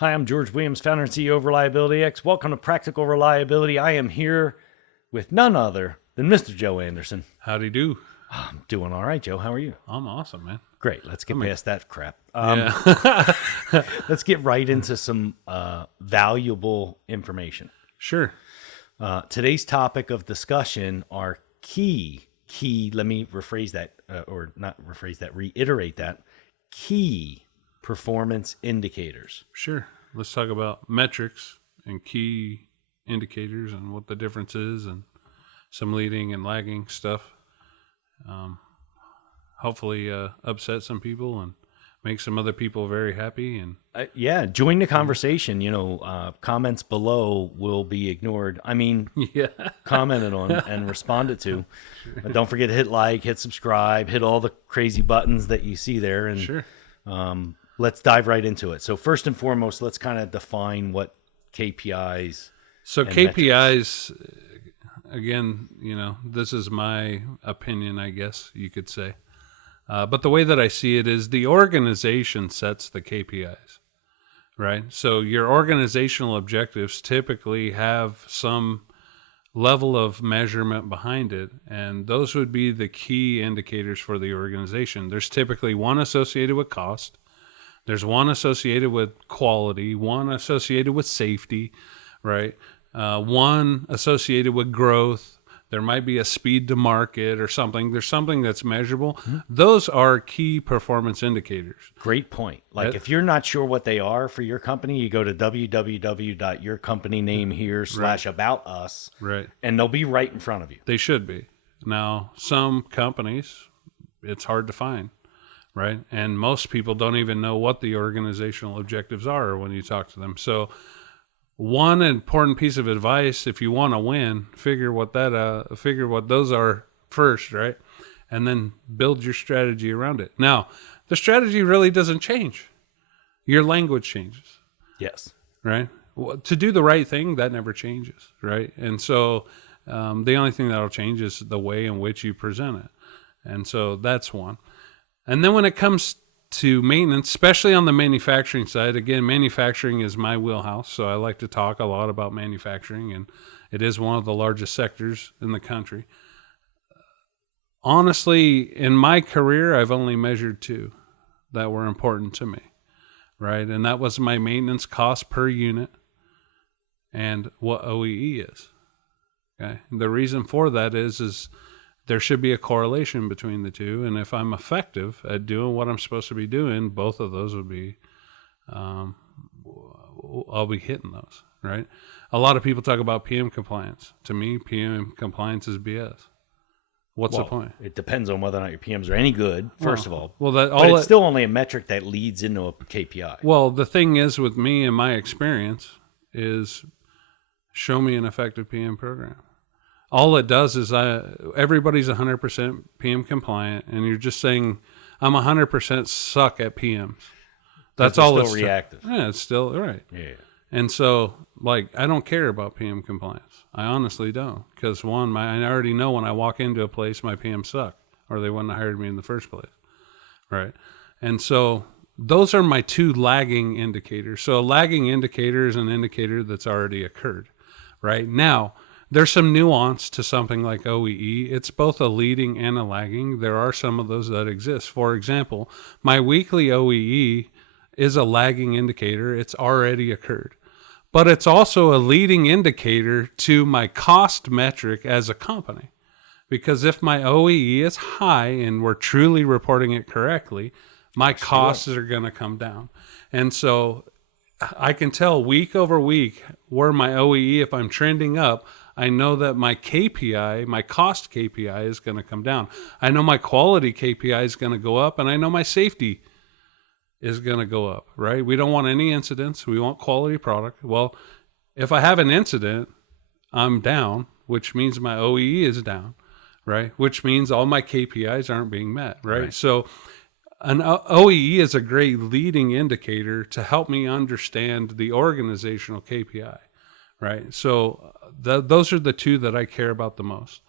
Hi, I'm George Williams, founder and CEO of Reliability X. Welcome to Practical Reliability. I am here with none other than Mr. Joe Anderson. Howdy do. I'm doing all right, Joe. How are you? I'm awesome, man. Great. Let's get past that crap. Yeah. Let's get right into some valuable information. Sure. Today's topic of discussion are let me reiterate that, key performance indicators. Sure. Let's talk about metrics and key indicators and what the difference is and some leading and lagging stuff. Hopefully upset some people and make some other people very happy. And join the conversation. Comments below will be ignored. I mean, commented on and responded to. Sure. Don't forget to hit like, hit subscribe, hit all the crazy buttons that you see there. And sure. Let's dive right into it. So first and foremost, let's kind of define what KPIs. So KPIs, again, this is my opinion, I guess you could say. But the way that I see it is the organization sets the KPIs, right? So your organizational objectives typically have some level of measurement behind it, and those would be the key indicators for the organization. There's typically one associated with cost. There's one associated with quality, one associated with safety, right? One associated with growth. There might be a speed to market or something. There's something that's measurable. Mm-hmm. Those are key performance indicators. Great point. If you're not sure what they are for your company, you go to www.yourcompanynamehere/about us, right? And they'll be right in front of you. They should be. Now, some companies, it's hard to find, right? And most people don't even know what the organizational objectives are when you talk to them. So one important piece of advice, if you want to win, figure what those are first, right? And then build your strategy around it. Now, the strategy really doesn't change. Your language changes. Yes. Right? To do the right thing, that never changes, right? And so the only thing that'll change is the way in which you present it. And so that's one. And then when it comes to maintenance, especially on the manufacturing side, again, manufacturing is my wheelhouse, so I like to talk a lot about manufacturing, and it is one of the largest sectors in the country. Honestly, in my career, I've only measured two that were important to me, right? And that was my maintenance cost per unit and what OEE is. Okay, and the reason for that is there should be a correlation between the two. And if I'm effective at doing what I'm supposed to be doing, both of those would be, I'll be hitting those, right? A lot of people talk about PM compliance. To me, PM compliance is BS. What's the point? It depends on whether or not your PMs are any good, first of all. Well, but it's still only a metric that leads into a KPI. Well, the thing is with me and my experience is show me an effective PM program. All it does is everybody's 100% PM compliant, and you're just saying, I'm 100% suck at PMs. That's all. It's still reactive. Yeah, it's still right. Yeah. And so, I don't care about PM compliance. I honestly don't, because one, I already know when I walk into a place, my PMs suck, or they wouldn't have hired me in the first place, right? And so those are my two lagging indicators. So a lagging indicator is an indicator that's already occurred, right? Now, there's some nuance to something like OEE. It's both a leading and a lagging. There are some of those that exist. For example, my weekly OEE is a lagging indicator. It's already occurred. But it's also a leading indicator to my cost metric as a company. Because if my OEE is high and we're truly reporting it correctly, my costs are going to come down. And so I can tell week over week where my OEE, if I'm trending up, I know that my KPI, my cost KPI is going to come down. I know my quality KPI is going to go up, and I know my safety is going to go up, right? We don't want any incidents. We want quality product. Well, if I have an incident, I'm down, which means my OEE is down, right? Which means all my KPIs aren't being met, right? So an OEE is a great leading indicator to help me understand the organizational KPI, right? So those are the two that I care about the most.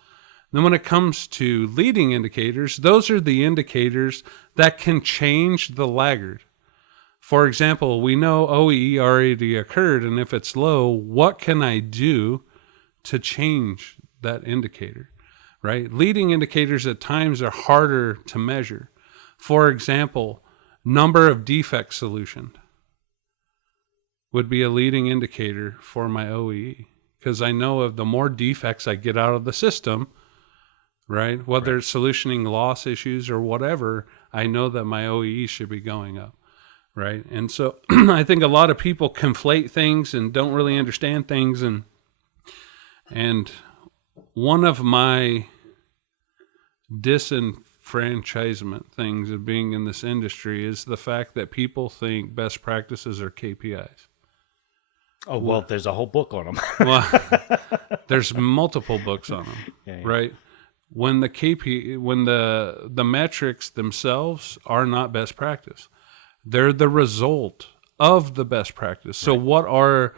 Then when it comes to leading indicators, those are the indicators that can change the laggard. For example, we know OEE already occurred, and if it's low, what can I do to change that indicator, right? Leading indicators at times are harder to measure. For example, number of defects solutioned would be a leading indicator for my OEE, because I know of the more defects I get out of the system, right? Whether it's solutioning loss issues or whatever, I know that my OEE should be going up, right? And so I think a lot of people conflate things and don't really understand things. And one of my disenfranchisement things of being in this industry is the fact that people think best practices are KPIs. Oh, well, there's a whole book on them. Well, there's multiple books on them, right? When the metrics themselves are not best practice, they're the result of the best practice. So what are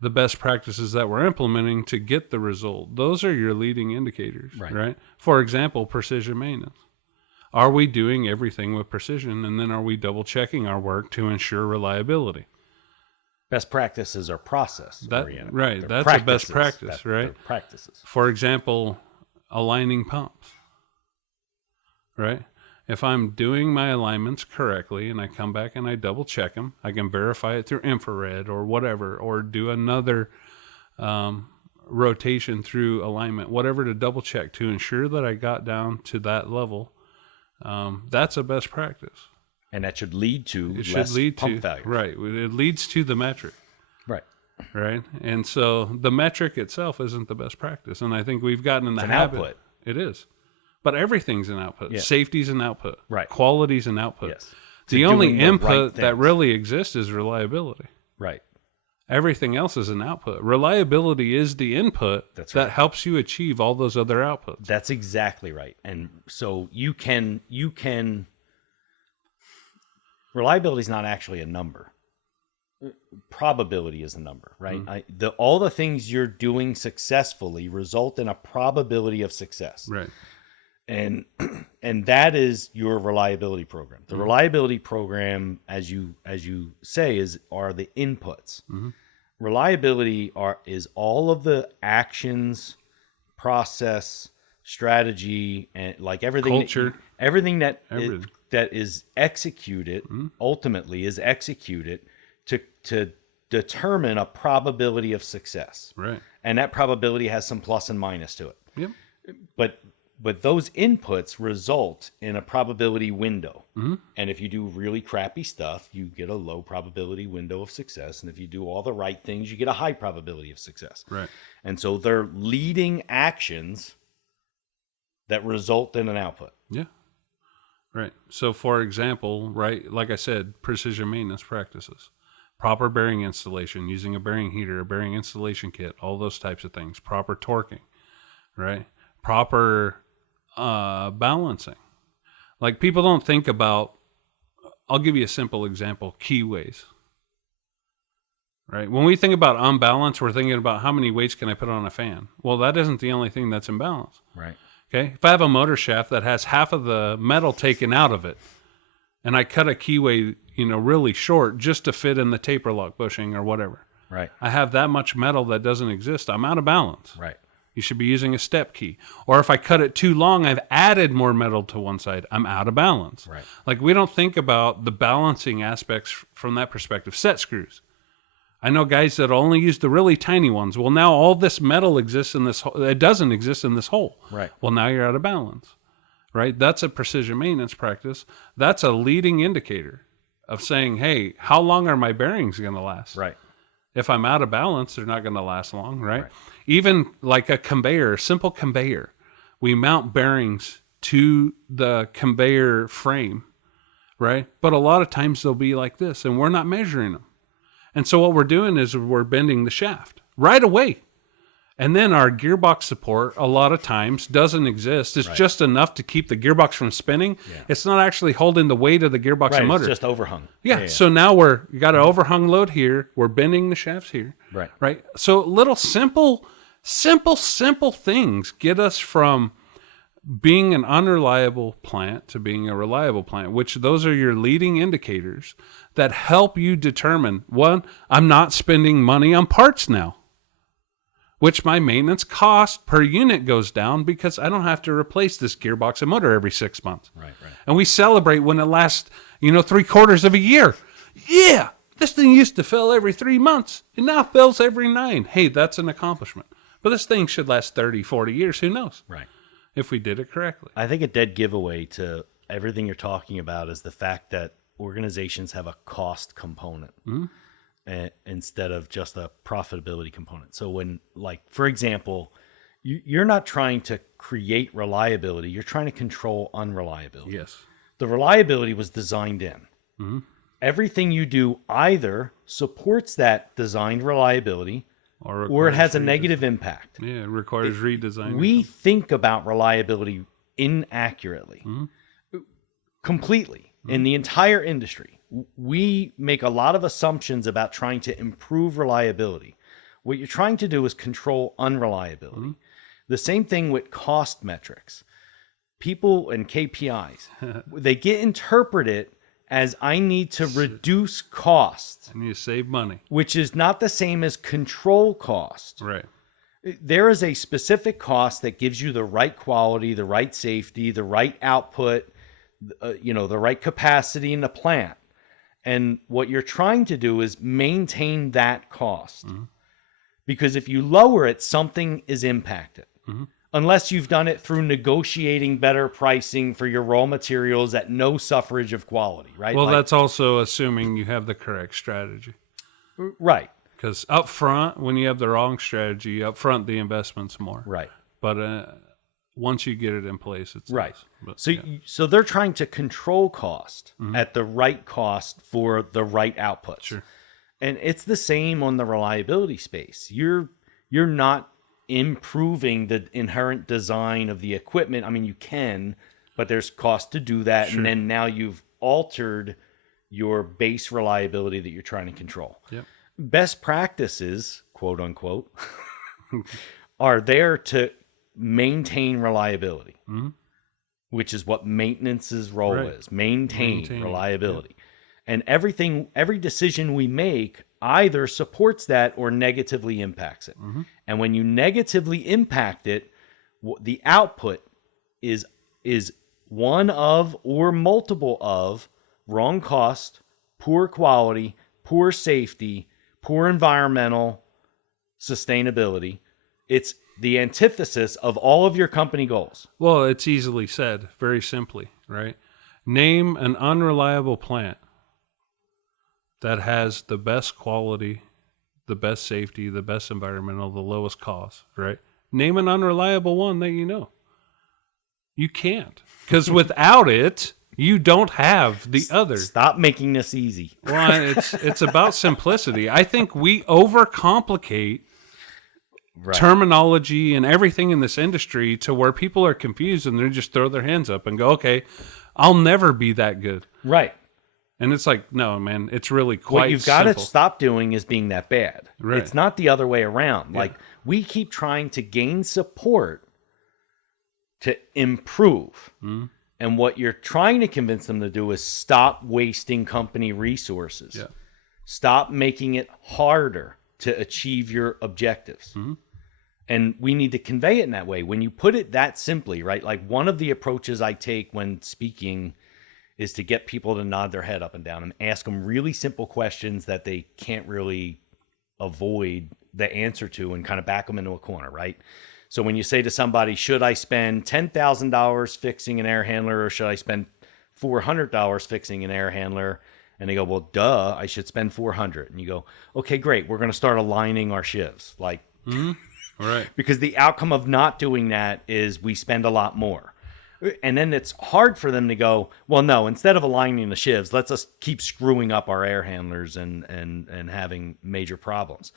the best practices that we're implementing to get the result? Those are your leading indicators, right? For example, precision maintenance. Are we doing everything with precision? And then are we double checking our work to ensure reliability? Best practices are process oriented. Right. They're that's a best practice, right? Practices. For example, aligning pumps, right? If I'm doing my alignments correctly and I come back and I double check them, I can verify it through infrared or whatever, or do another rotation through alignment, whatever, to double check to ensure that I got down to that level. That's a best practice. And that should lead to pump failure. Right. It leads to the metric. Right. Right. And so the metric itself isn't the best practice. And I think we've gotten in the habit. Output. It is. But everything's an output. Yeah. Safety's an output. Right. Quality's an output. Yes. The only input that really exists is reliability. Right. Everything else is an output. Reliability is the input that helps you achieve all those other outputs. That's exactly right. And so you can reliability is not actually a number. Probability is a number, right? Mm-hmm. All the things you're doing successfully result in a probability of success. Right. And that is your reliability program. The reliability program, as you say, are the inputs. Mm-hmm. Reliability is all of the actions, process, strategy, and like everything, culture, everything that is executed ultimately is executed to determine a probability of success. Right. And that probability has some plus and minus to it. Yep. But those inputs result in a probability window. Mm-hmm. And if you do really crappy stuff, you get a low probability window of success. And if you do all the right things, you get a high probability of success. Right. And so they're leading actions that result in an output. Yeah. Right. So for example, right, like I said, precision maintenance practices, proper bearing installation, using a bearing heater, a bearing installation kit, all those types of things, proper torquing, right? Proper balancing. Like people don't think about, I'll give you a simple example, keyways. Right? When we think about unbalance, we're thinking about how many weights can I put on a fan? Well, that isn't the only thing that's in balance. Right. Okay? If I have a motor shaft that has half of the metal taken out of it, and I cut a keyway, really short just to fit in the taper lock bushing or whatever. Right. I have that much metal that doesn't exist. I'm out of balance. Right. You should be using a step key. Or if I cut it too long, I've added more metal to one side. I'm out of balance. Right. Like we don't think about the balancing aspects from that perspective. Set screws. I know guys that only use the really tiny ones. Well, now all this metal exists in this hole. It doesn't exist in this hole. Right. Well, now you're out of balance. Right? That's a precision maintenance practice. That's a leading indicator of saying, hey, how long are my bearings going to last? Right. If I'm out of balance, they're not going to last long, right? Even like a conveyor, simple conveyor, we mount bearings to the conveyor frame, right? But a lot of times they'll be like this, and we're not measuring them. And so what we're doing is we're bending the shaft right away. And then our gearbox support a lot of times doesn't exist. It's just enough to keep the gearbox from spinning. Yeah. It's not actually holding the weight of the gearbox and motor. It's just overhung. Yeah. So now you got an overhung load here. We're bending the shafts here. Right. Right. So little simple things get us from being an unreliable plant to being a reliable plant, which those are your leading indicators that help you determine, one, I'm not spending money on parts now, which my maintenance cost per unit goes down because I don't have to replace this gearbox and motor every 6 months. Right. And we celebrate when it lasts, 3/4 of a year. Yeah, this thing used to fill every 3 months. It now fills every 9. Hey, that's an accomplishment. But this thing should last 30, 40 years. Who knows? Right. If we did it correctly. I think a dead giveaway to everything you're talking about is the fact that organizations have a cost component instead of just a profitability component. So when, like, for example, you're not trying to create reliability, you're trying to control unreliability. Yes. The reliability was designed in. Everything you do either supports that designed reliability or it has a negative impact. Yeah, it requires redesign. We think about reliability inaccurately, completely, in the entire industry. We make a lot of assumptions about trying to improve reliability. What you're trying to do is control unreliability. The same thing with cost metrics. People and KPIs, they get interpreted as I need to reduce costs. I need to save money. Which is not the same as control cost. Right. There is a specific cost that gives you the right quality, the right safety, the right output, the right capacity in the plant. And what you're trying to do is maintain that cost. Because if you lower it, something is impacted. Unless you've done it through negotiating better pricing for your raw materials at no suffrage of quality, right? Well, that's also assuming you have the correct strategy. Right. Because up front, when you have the wrong strategy, up front the investment's more. Right. But once you get it in place, it's right. less. But, so, so they're trying to control cost at the right cost for the right outputs. Sure. And it's the same on the reliability space. You're not improving the inherent design of the equipment. I mean, you can, but there's cost to do that. Sure. And then now you've altered your base reliability that you're trying to control. Yep. Best practices, quote unquote, are there to maintain reliability, which is what maintenance's role is. Maintain reliability. Yep. And every decision we make either supports that or negatively impacts it. And when you negatively impact it, the output is one of or multiple of wrong cost, poor quality, poor safety, poor environmental sustainability. It's the antithesis of all of your company goals. Well, it's easily said, very simply, right? Name an unreliable plant that has the best quality, the best safety, the best environmental, the lowest cost, right? Name an unreliable one that you know. You can't. Because without it, you don't have the other. Stop making this easy. Well, it's about simplicity. I think we overcomplicate terminology and everything in this industry to where people are confused and they just throw their hands up and go, okay, I'll never be that good. Right. And it's like, no, man, it's really quite What you've got to stop doing is being that bad. Right. It's not the other way around. Yeah. Like, we keep trying to gain support to improve. And what you're trying to convince them to do is stop wasting company resources. Yeah. Stop making it harder to achieve your objectives. And we need to convey it in that way. When you put it that simply, right? Like, one of the approaches I take when speaking is to get people to nod their head up and down and ask them really simple questions that they can't really avoid the answer to and kind of back them into a corner, right? So when you say to somebody, should I spend $10,000 fixing an air handler or should I spend $400 fixing an air handler? And they go, well, duh, I should spend $400. And you go, okay, great. We're going to start aligning our shifts. Like, right. Because the outcome of not doing that is we spend a lot more. And then it's hard for them to go, well, no, instead of aligning the shivs, let's just keep screwing up our air handlers and having major problems.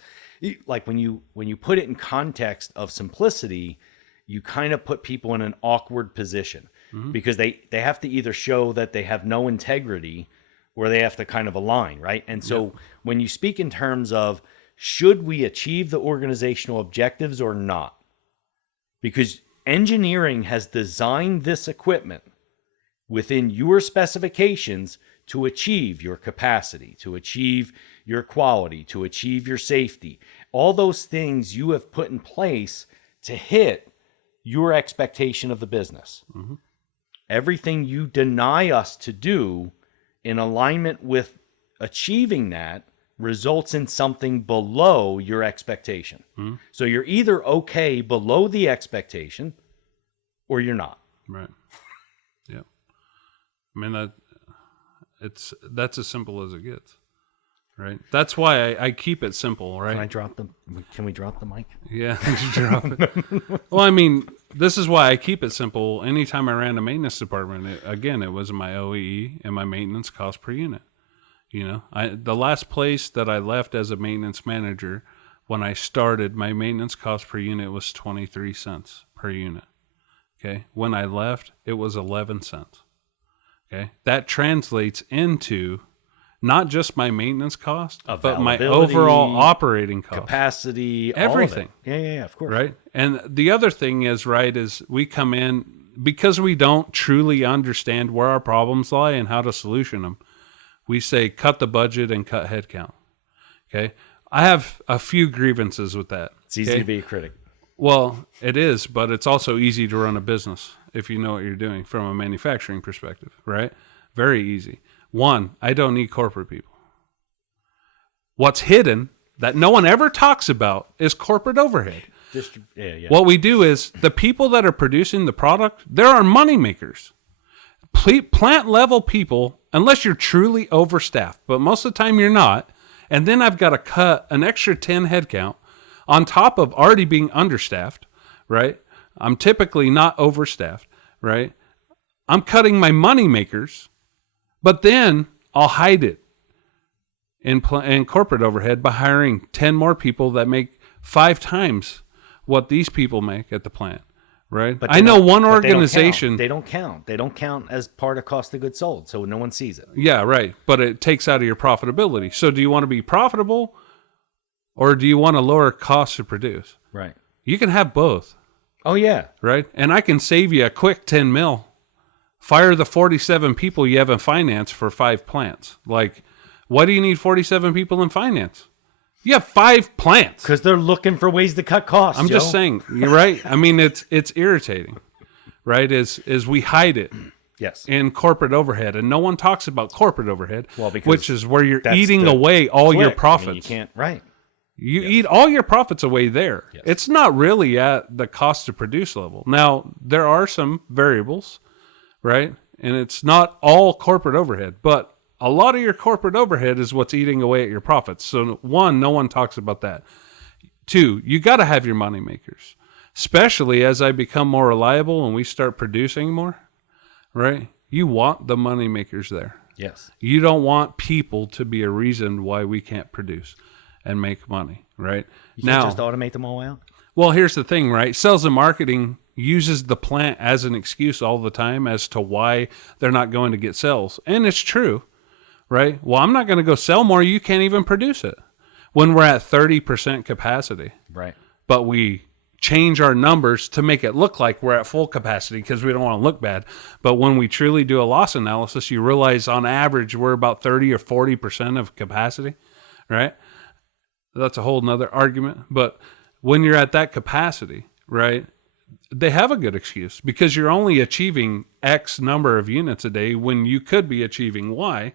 Like, when you put it in context of simplicity, you kind of put people in an awkward position because they have to either show that they have no integrity or they have to kind of align, right? And so when you speak in terms of, should we achieve the organizational objectives or not? Because Engineering has designed this equipment within your specifications to achieve your capacity, to achieve your quality, to achieve your safety. All those things you have put in place to hit your expectation of the business. Mm-hmm. Everything you deny us to do in alignment with achieving that results in something below your expectation. Mm-hmm. So you're either okay below the expectation or you're not. Right. Yeah. I mean, that's as simple as it gets. Right. That's why I keep it simple, right? Can we drop the mic? Yeah, drop it. Well, I mean, this is why I keep it simple. Anytime I ran a maintenance department, it was my OEE and my maintenance cost per unit. You know, the last place that I left as a maintenance manager, when I started, my maintenance cost per unit was 23 cents per unit. Okay. When I left, it was 11 cents. Okay. That translates into not just my maintenance cost, but my overall operating cost. Capacity, everything. All of it. Yeah, of course. Right? And the other thing is, right, is we come in, because we don't truly understand where our problems lie and how to solution them, we say cut the budget and cut headcount. Okay? I have a few grievances with that. It's easy to be a critic. Well, it is, but it's also easy to run a business if you know what you're doing from a manufacturing perspective, right? Very easy. One, I don't need corporate people. What's hidden that no one ever talks about is corporate overhead. What we do is the people that are producing the product, there are money makers. Plant level people, unless you're truly overstaffed, but most of the time you're not. And then I've got to cut an extra 10 headcount on top of already being understaffed, right? I'm typically not overstaffed, right? I'm cutting my money makers. But then I'll hide it in corporate overhead by hiring 10 more people that make 5 times what these people make at the plant, right? But I know one organization. They don't count. They don't count as part of cost of goods sold, so no one sees it. Yeah, right. But it takes out of your profitability. So do you want to be profitable or do you want to lower costs to produce? Right. You can have both. Oh, yeah. Right? And I can save you a quick 10 mil. Fire the 47 people you have in finance for 5 plants. Like, why do you need 47 people in finance? You have 5 plants. Because they're looking for ways to cut costs. I'm just saying, you're right. I mean, it's irritating, right? Is we hide it. Yes. In corporate overhead, and no one talks about corporate overhead, which is where you're eating away all your profits. I mean, you can't, right? You eat all your profits away there. Yes. It's not really at the cost to produce level. Now, there are some variables, right? And it's not all corporate overhead, but a lot of your corporate overhead is what's eating away at your profits. So one, no one talks about that. 2, you got to have your money makers, especially as I become more reliable and we start producing more, right? You want the money makers there. Yes. You don't want people to be a reason why we can't produce and make money, right? You can't just automate them all out? Well, here's the thing, right? Sales and marketing uses the plant as an excuse all the time as to why they're not going to get sales. And it's true, right? Well, I'm not going to go sell more. You can't even produce it when we're at 30% capacity. Right. But we change our numbers to make it look like we're at full capacity because we don't want to look bad. But when we truly do a loss analysis, you realize on average we're about 30 or 40% of capacity, right? That's a whole nother argument. But when you're at that capacity, right, they have a good excuse because you're only achieving X number of units a day when you could be achieving Y,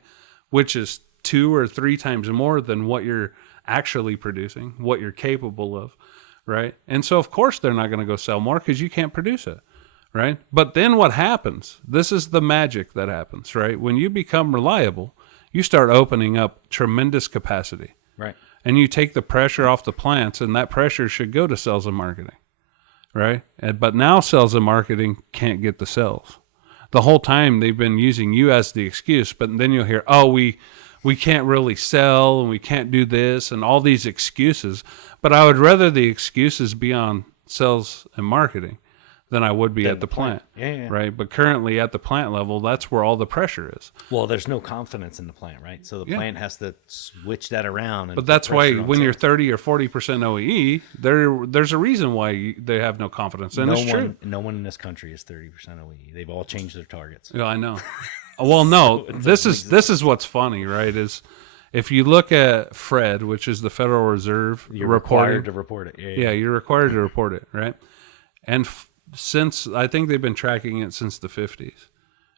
which is 2 or 3 times more than what you're actually producing, what you're capable of, right? And so, of course, they're not going to go sell more because you can't produce it, right? But then what happens? This is the magic that happens, right? When you become reliable, you start opening up tremendous capacity. Right. And you take the pressure off the plants, and that pressure should go to sales and marketing, right? But now sales and marketing can't get the sales. The whole time they've been using you as the excuse, but then you'll hear, oh, we can't really sell, and we can't do this, and all these excuses. But I would rather the excuses be on sales and marketing than I would be at the plant. Yeah. Right. But currently at the plant level, that's where all the pressure is. Well, there's no confidence in the plant, right? So the plant has to switch that around. And but that's why when you're 30 or 40% OEE, there's a reason why they have no confidence. And it's true. No one in this country is 30% OEE. They've all changed their targets. Yeah, I know. Well, no, this is what's funny, right? Is if you look at Fred, which is the Federal Reserve, you're required to report it. Yeah, you're required to report it, right? And since I think they've been tracking it since the 50s,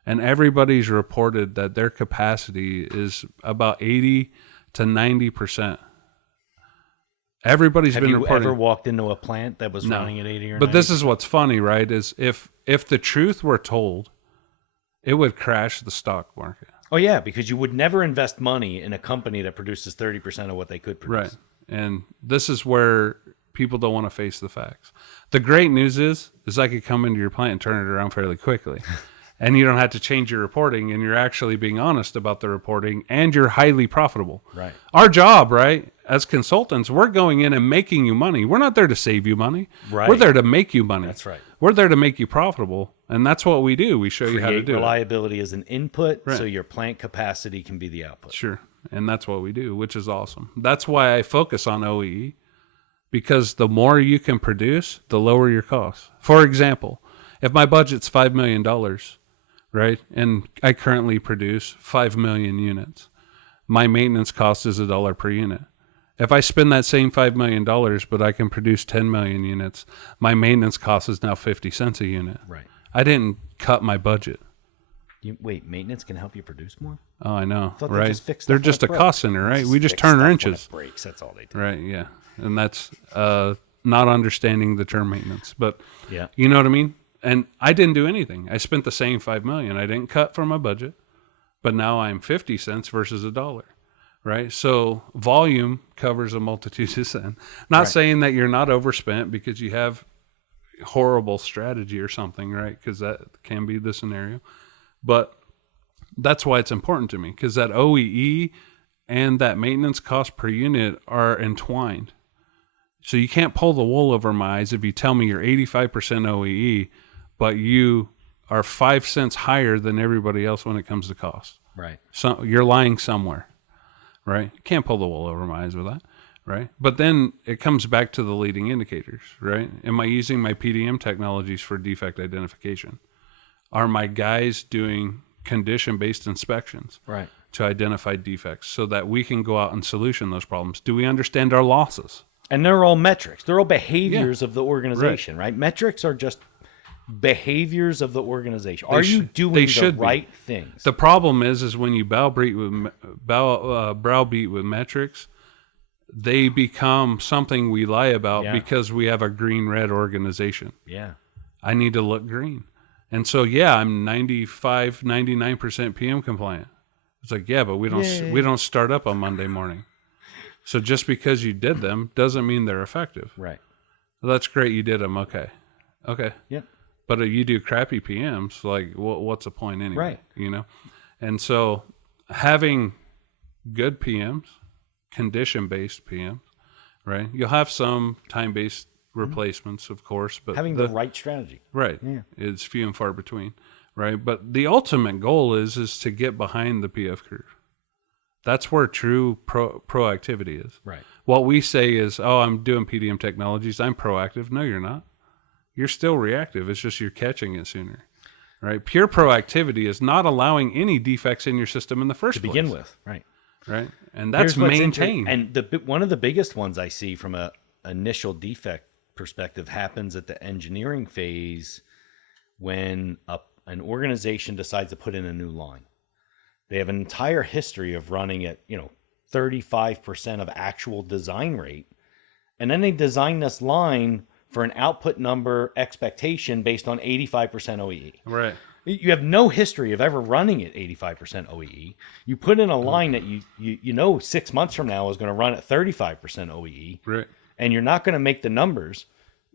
and everybody's reported that their capacity is about 80 to 90%. Everybody's been reporting. Have you ever walked into a plant that was running at 80 or 90%? But this is what's funny, right? Is if the truth were told, it would crash the stock market. Oh, yeah, because you would never invest money in a company that produces 30% of what they could produce. Right. And this is where people don't want to face the facts. The great news is I could come into your plant and turn it around fairly quickly. And you don't have to change your reporting, and you're actually being honest about the reporting, and you're highly profitable. Right. Our job, right, as consultants, we're going in and making you money. We're not there to save you money. Right. We're there to make you money. That's right. We're there to make you profitable, and that's what we do. We show you how to do it. Reliability as an input, Right. so your plant capacity can be the output. Sure, and that's what we do, which is awesome. That's why I focus on OEE, because the more you can produce, the lower your costs. For example, if my budget's $5 million, right, and I currently produce 5 million units, my maintenance cost is $1 per unit. If I spend that same $5 million, but I can produce 10 million units, my maintenance cost is now 50 cents a unit. Right. I didn't cut my budget. Wait, maintenance can help you produce more? Oh, I know, I thought right? they just fixed They're stuff just when a it cost broke. center, right? Just We just fix turn stuff when wrenches. it breaks, that's all they do. Right, yeah. And that's not understanding the term maintenance. But yeah, you know what I mean? And I didn't do anything. I spent the same 5 million. I didn't cut from my budget, but now I'm 50 cents versus $1. Right. So volume covers a multitude of sin. Not Right. saying that you're not overspent because you have horrible strategy or something, right? Because that can be the scenario. But that's why it's important to me, because that OEE and that maintenance cost per unit are entwined. So you can't pull the wool over my eyes if you tell me you're 85% OEE, but you are 5 cents higher than everybody else when it comes to cost. right. So you're lying somewhere. Right? Can't pull the wool over my eyes with that, right? But then it comes back to the leading indicators, right? Am I using my PDM technologies for defect identification? Are my guys doing condition-based inspections Right. to identify defects so that we can go out and solution those problems? Do we understand our losses? And they're all metrics. They're all behaviors of the organization, right? Metrics are just behaviors of the organization. Are you doing the right things? The problem is when you browbeat with metrics, they become something we lie about because we have a green-red organization. Yeah. I need to look green. And so, yeah, I'm 95, 99% PM compliant. It's like, yeah, but we don't start up on Monday morning. So just because you did them doesn't mean they're effective. Right. Well, that's great. You did them. Okay. Yeah. But you do crappy PMs, like what's the point anyway? Right. You know? And so having good PMs, condition-based PMs, right? You'll have some time-based replacements, of course, but having the right strategy. Right. Yeah. It's few and far between, right? But the ultimate goal is to get behind the PF curve. That's where true proactivity is. Right. What we say is, oh, I'm doing PDM technologies, I'm proactive. No, you're not. You're still reactive. It's just you're catching it sooner, right? Pure proactivity is not allowing any defects in your system in the first place. To begin with, right? Right, and that's maintained. And one of the biggest ones I see from a initial defect perspective happens at the engineering phase when an organization decides to put in a new line. They have an entire history of running at 35% of actual design rate, and then they design this line for an output number expectation based on 85% OEE. Right. You have no history of ever running at 85% OEE. You put in a line that you know 6 months from now is going to run at 35% OEE. Right. And you're not going to make the numbers,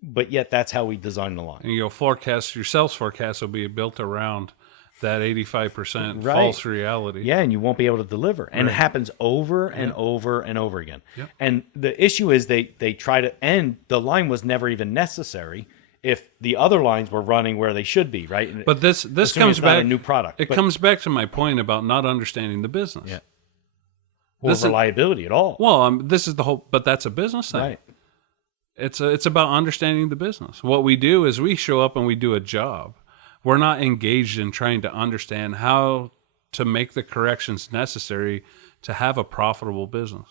but yet that's how we design the line. And your sales forecast will be built around that 85% false reality. Yeah, and you won't be able to deliver. And it happens over and over and over again. Yep. And the issue is they try to end, the line was never even necessary. if the other lines were running where they should be, right? And But this comes it's back not a new product. It comes back to my point about not understanding the business. Yeah. Or reliability at all. Well, this is the whole. But that's a business thing. Right. It's about understanding the business. What we do is we show up and we do a job. We're not engaged in trying to understand how to make the corrections necessary to have a profitable business,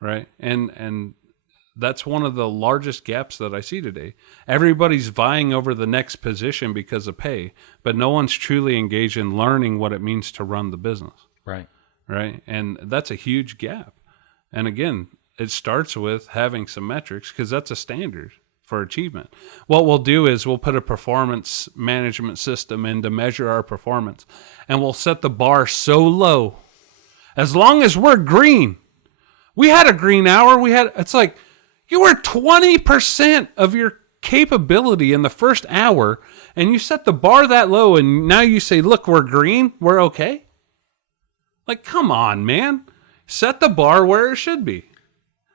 right? And that's one of the largest gaps that I see today. Everybody's vying over the next position because of pay, but no one's truly engaged in learning what it means to run the business. Right. Right. And that's a huge gap. And again, it starts with having some metrics because that's a standard for achievement. What we'll do is we'll put a performance management system in to measure our performance, and we'll set the bar so low. As long as we're green, we had a green hour. It's like, you were 20% of your capability in the first hour, and you set the bar that low, and now you say, look, we're green, we're okay. Like, come on, man. Set the bar where it should be.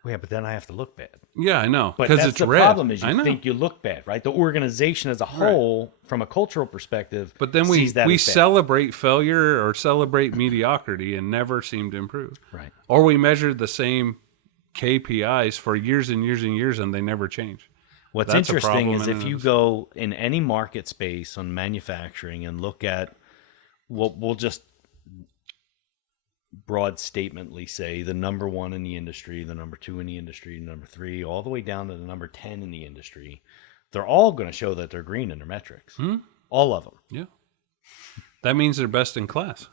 Yeah, but then I have to look bad. Yeah, I know. But Because that's it's the red. problem is you think you look bad, right? The organization as a whole, from a cultural perspective, but then sees that we as bad. celebrate failure or celebrate mediocrity and never seem to improve. Right. Or we measure the same KPIs for years and years and years, and they never change. What's That's interesting is if you go in any market space on manufacturing and look at, we'll just broad statemently say the number 1 in the industry, the number 2 in the industry, number 3, all the way down to the number 10 in the industry, they're all going to show that they're green in their metrics. All of them. Yeah. That means they're best in class.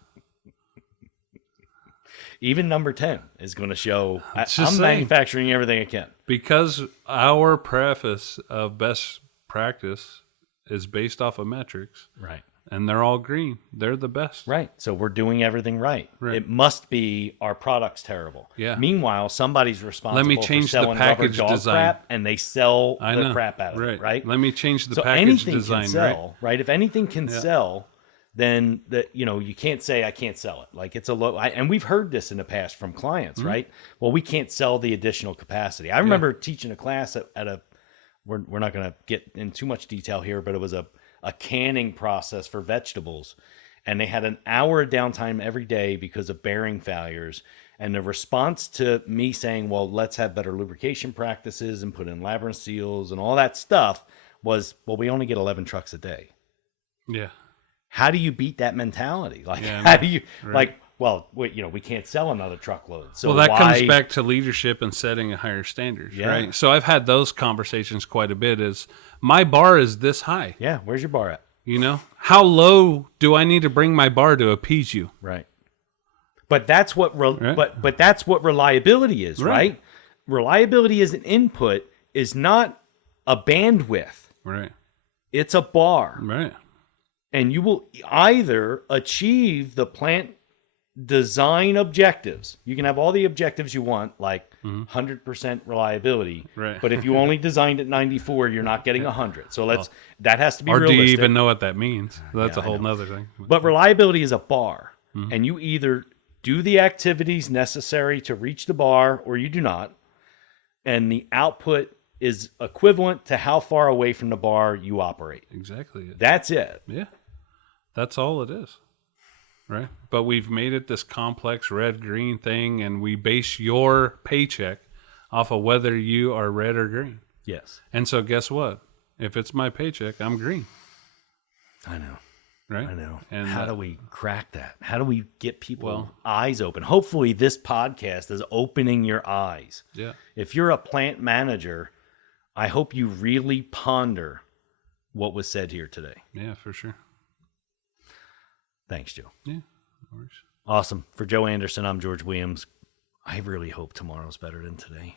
Even number 10 is going to show I'm manufacturing everything I can. Because our preface of best practice is based off of metrics. Right. And they're all green. They're the best. Right. So we're doing everything right. It must be our product's terrible. Yeah. Meanwhile, somebody's responsible Let me change for selling the package rubber dog design. crap, and they sell the crap out of it, right? Let me change the so package anything design, can sell, right? If anything can sell, then you can't say I can't sell it. Like it's a low, and we've heard this in the past from clients, right? Well, we can't sell the additional capacity. I remember teaching a class at a. We're not going to get in too much detail here, but it was a canning process for vegetables, and they had an hour of downtime every day because of bearing failures. And the response to me saying, well, let's have better lubrication practices and put in labyrinth seals and all that stuff was, well, we only get 11 trucks a day. Yeah. How do you beat that mentality? Like, how do you we can't sell another truckload. So that comes back to leadership and setting a higher standards, right? So I've had those conversations quite a bit. Is my bar is this high? Yeah, where's your bar at? You know, how low do I need to bring my bar to appease you? Right. But that's what but that's what reliability is, right? Reliability as an input is not a bandwidth. Right. It's a bar. Right. And you will either achieve the plant design objectives. You can have all the objectives you want, like 100% reliability. Right. But if you only designed at 94, you're not getting 100. So that has to be realistic. Or do you even realistic. know what that means? That's a whole nother thing. But reliability is a bar. And you either do the activities necessary to reach the bar or you do not. And the output is equivalent to how far away from the bar you operate. Exactly. That's it. Yeah. That's all it is. Right. But we've made it this complex red-green thing, and we base your paycheck off of whether you are red or green. Yes. And so guess what? If it's my paycheck, I'm green. I know. Right? I know. And how do we crack that? How do we get people eyes open? Hopefully this podcast is opening your eyes. Yeah. If you're a plant manager, I hope you really ponder what was said here today. Yeah, for sure. Thanks, Joe. Yeah, of course. Awesome. For Joe Anderson, I'm George Williams. I really hope tomorrow's better than today.